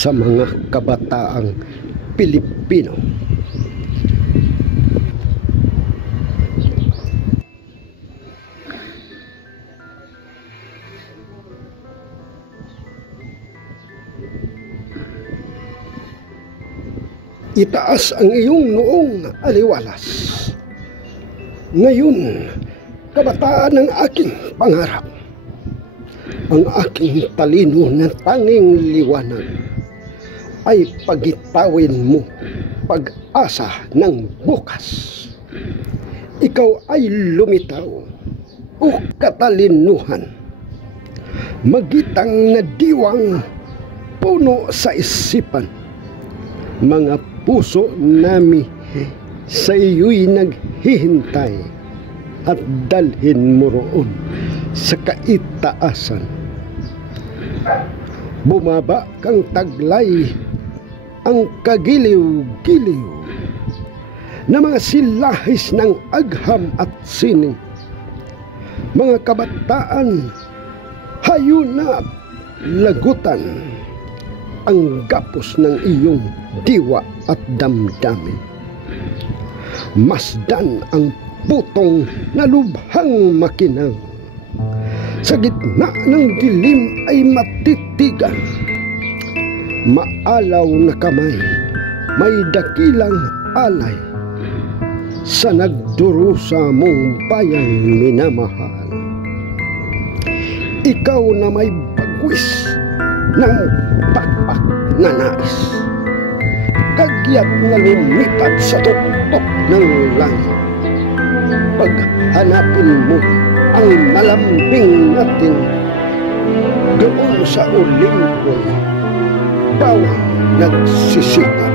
sa mga kabataang Pilipino. Itaas ang iyong noong aliwalas. Ngayon, kabataan ng aking pangarap. Ang aking talino na tanging liwanag ay pagitawin mo pag-asa ng bukas. Ikaw ay lumitaw o katalinuhan, magitang na diwang puno sa isipan. Mga puso nami sa iyo'y naghihintay at dalhin mo roon sa kaitaasan. Bumaba kang taglay ang kagiliw-giliw na mga silahis ng agham at sining. Mga kabataan, hayo na lagutan ang gapos ng iyong diwa at damdamin. Masdan ang putong na lubhang makinang. Sa gitna ng dilim ay matitigan. Maalaw na kamay, may dakilang alay sa nagdurusa mong bayang minamahal. Ikaw na may bagwis ng pakpak na nais, kagyat na lumipat sa tuktok ng langit. Paghanapin mo ang malambing natin doon sa Olimpo'y bawang nagsisita.